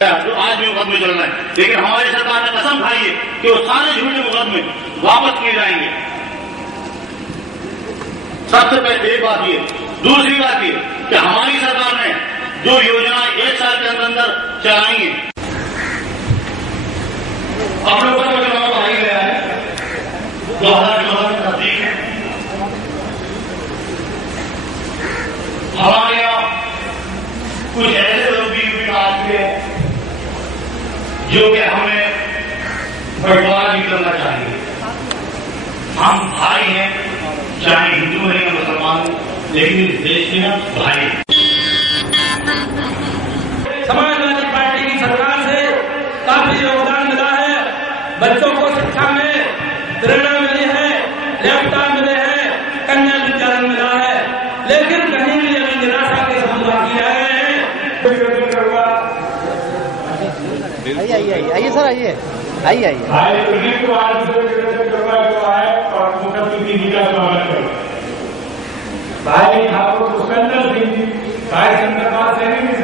जो आज भी मुकदमे चल रहे हैं, लेकिन हमारी सरकार ने कसम खाई है कि वो सारे झूठे मुकदमे वापस किए जाएंगे। सबसे पहले एक बात ये, दूसरी बात ये कि हमारी सरकार ने जो योजना 1 साल के अंदर चलाई है, अब लोगों को चुनाव आ ही गया है, 2014 में नजदीक है। हमारे यहाँ कुछ ऐसे लोग भी विकास के जो कि हमें बंटवारा भी करना चाहिए। हम भाई हैं, चाहे हिंदू हैं या मुसलमान, लेकिन इस देश के ना भाई। समाजवादी पार्टी की सरकार से काफी योगदान मिला है, बच्चों को शिक्षा में प्रेरणा मिली है, लैपटॉप मिले हैं, कन्या विद्यालय मिला है, लेकिन कहीं भी अभी निराशा के शब्द बाकी रह गए हैं। आइए सर, आइए। भाई ठाकुर पुष्कर सिंह जी, भाई चंद्रपाल सैनी जी,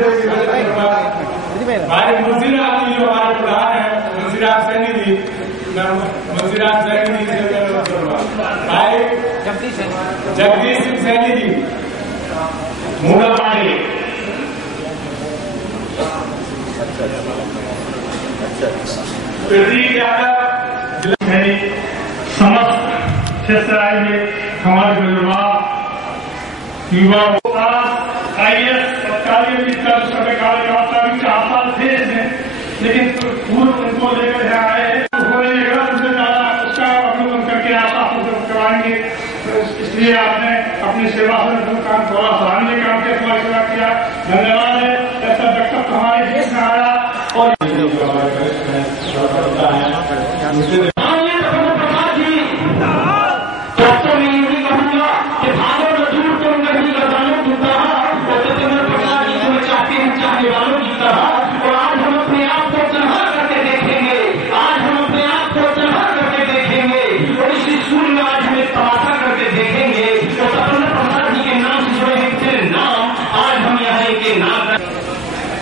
भाई मुंशीराम जी जो हमारे प्रधान है, मुंशीराम सैनी जी, भाई जगदीश सिंह सैनी जी, मूला पांडे, प्रदीप यादव, समस्त क्षेत्र में हमारे बुजुर्ग युवा IAS सरकारी अधिकारी समय काल चाहता थे इसमें, लेकिन पूर्व उनको लेकर आए हैं, होगा उससे ज्यादा उसका अवलोकन करके आप करवाएंगे। इसलिए आपने अपनी सेवा से काम थोड़ा सराहनीय काम किया, थोड़ा सेवा किया, धन्यवाद है। ऐसा व्यक्तित्व हमारे देश में आया और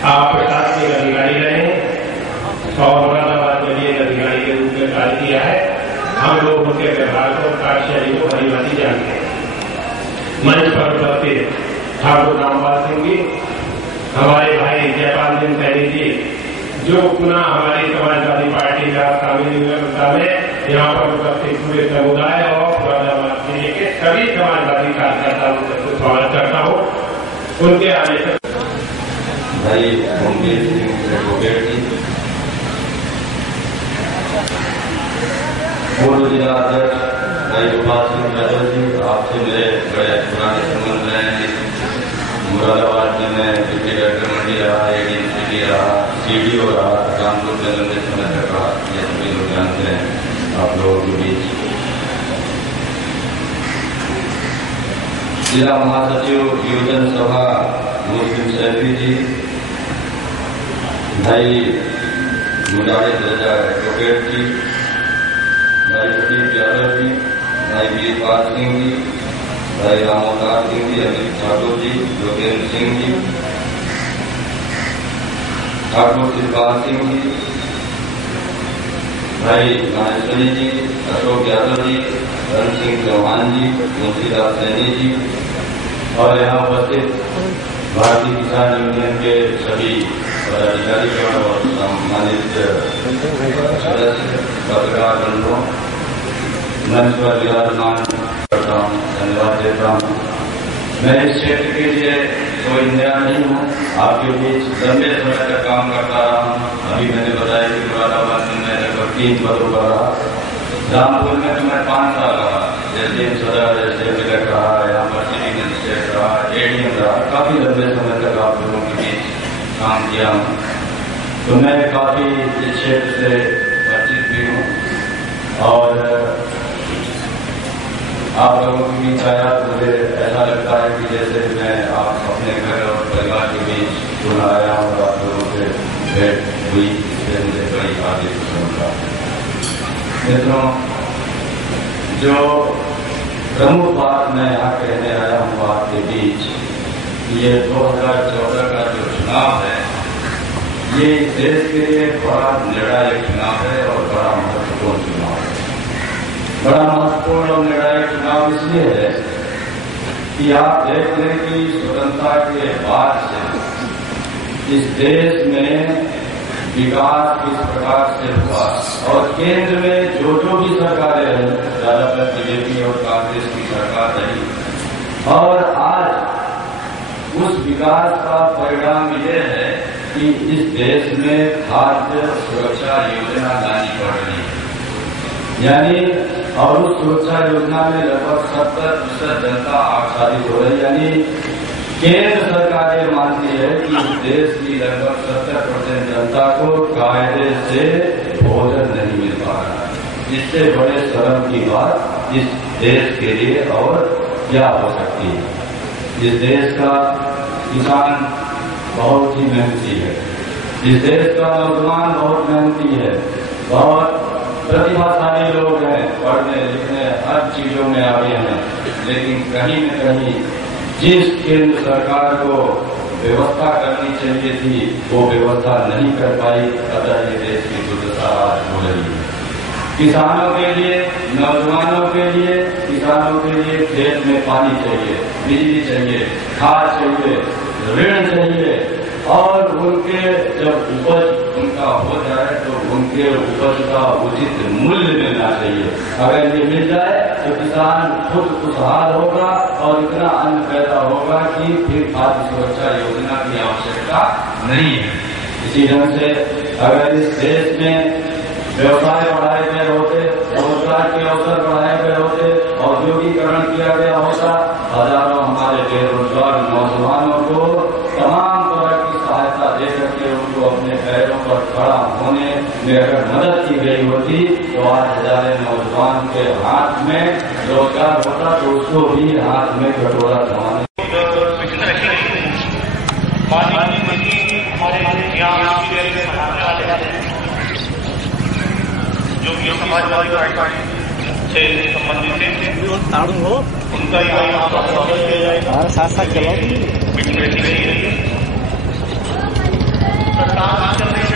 आप प्रशासनिक अधिकारी रहे और मुरादाबाद के लिए अधिकारी के रूप में कार्य किया है। हम लोग उनके व्यवहार को, कार्यशैली को भली भांति जानते हैं। मंच पर उपस्थित ठाकुर रामपाल सिंह जी, हमारे भाई जयपाल सिंह सैनी जी, जो पुनः हमारी समाजवादी पार्टी का शामिल में यहाँ पर उपस्थित पूरे समुदाय और मुरादाबाद जिले के सभी समाजवादी कार्यकर्ताओं का स्वागत करता हूँ। उनके आने से भाई मुंगेर सिंह एडवोकेट जी, पूर्व जिला अध्यक्ष भाई गोपाल सिंह यादव जी, आपसे मेरे बड़े पुराने संबंध रहे हैं। मुरादाबाद में मैं डिप्टी कलेक्टर मंडी रहा, ADCD रहा, CDO रहा, कानपुर में लंबे समय तक रहा, ये सभी लोग जानते हैं आप लोगों के बीच। जिला महासचिव युवजन सभा मुस्लिम सैफी जी, भाई मुजाहिद रजा एडवोकेट जी, भाई प्रदीप यादव जी, भाई वीरपाल सिंह जी, भाई रामोदार सिंह जी, अमित ठाकुर जी, योगेंद्र सिंह जी, ठाकुर शिवपाल सिंह जी, भाई माहेश्वरी जी, अशोक यादव जी, धन सिंह चौहान जी, मुंशीदास सैनी जी और यहाँ उपस्थित भारतीय किसान यूनियन के सभी पदाधिकारीगण और सम्मानित सदस्य, पत्रकार बंधुओं, मंच पर विराजमान करता हूँ, धन्यवाद देता हूँ। मैं इस क्षेत्र के लिए कोई नया नहीं हूँ, आपके बीच लंबे समय तक काम करता रहा हूँ। अभी मैंने बताया कि मुरादाबाद में मैं लगभग 3 पदों पर रहा, रामपुर में तो मैं 5 साल रहा, जैसे सदर, जैसे विलक रहा, यहाँ पर सिटी मजिस्ट्रेट रहा, ADM रहा, काफी लंबे समय तक आप लोगों के बीच काम किया हूँ। तो मैं काफी इस क्षेत्र से परिचित भी हूँ और आप लोगों के बीच आया तो मुझे ऐसा लगता है कि जैसे मैं आप अपने घर और परिवार के बीच पुनः आया हूँ और आप लोगों से भेंट हुई, इससे मुझे बड़ी आदि समझा। मित्रों, जो प्रमुख बात मैं यहाँ कहने आया हूँ आपके बीच, ये 2014 का जो चुनाव है, ये देश के लिए बड़ा निर्णायक चुनाव है और बड़ा महत्वपूर्ण चुनाव है। बड़ा महत्वपूर्ण और निर्णायक चुनाव इसलिए है कि आप देख लें कि स्वतंत्रता के बाद से इस देश में विकास किस प्रकार से हुआ और केंद्र में जो भी सरकारें रही, ज्यादातर बीजेपी और कांग्रेस की सरकार रही, और आज उस विकास का परिणाम यह है कि इस देश में खाद्य सुरक्षा योजना लानी पड़ रही है। यानी और उस सुरक्षा योजना में लगभग 70% जनता आच्छादित हो रही है। यानी केंद्र सरकार ये मानती है कि इस देश की लगभग 70% जनता को कायदे से भोजन नहीं मिल पा रहा है। इससे बड़े शर्म की बात इस देश के लिए और क्या हो सकती है। इस देश का किसान बहुत ही मेहनती है, इस देश का नौजवान बहुत मेहनती है, बहुत प्रतिभाशाली लोग हैं, पढ़ने लिखने हर चीजों में आगे हैं, लेकिन कहीं न कहीं जिस केंद्र सरकार को व्यवस्था करनी चाहिए थी वो व्यवस्था नहीं कर पाई। अतः ये देश की दुर्दशा आज हो रही है। किसानों के लिए, नौजवानों के लिए, किसानों के लिए खेत में पानी चाहिए, बिजली चाहिए, खाद चाहिए, ऋण चाहिए, और उनके जब उपज उनका हो जाए तो उनके उपज का उचित मूल्य मिलना चाहिए। अगर ये मिल जाए तो किसान खुद खुशहाल होगा और इतना अन्न पैदा होगा कि फिर खाद्य सुरक्षा योजना की आवश्यकता नहीं है। इसी ढंग से अगर इस देश में व्यवसाय बढ़ाए गए होते, रोजगार के अवसर बढ़ाए गए होते, औद्योगिकरण किया गया होता, हजारों हमारे बेरोजगार नौजवानों को तमाम तरह की सहायता दे करके उनको अपने पैरों पर खड़ा होने में अगर मदद की गई होती तो आज हजारों नौजवान के हाथ में रोजगार होता तो उसको भी हाथ में कटोरा थमाने जो समाजवादी पार्टी से संबंधित है उनका यहाँ साथ साथ चलाओ सरकार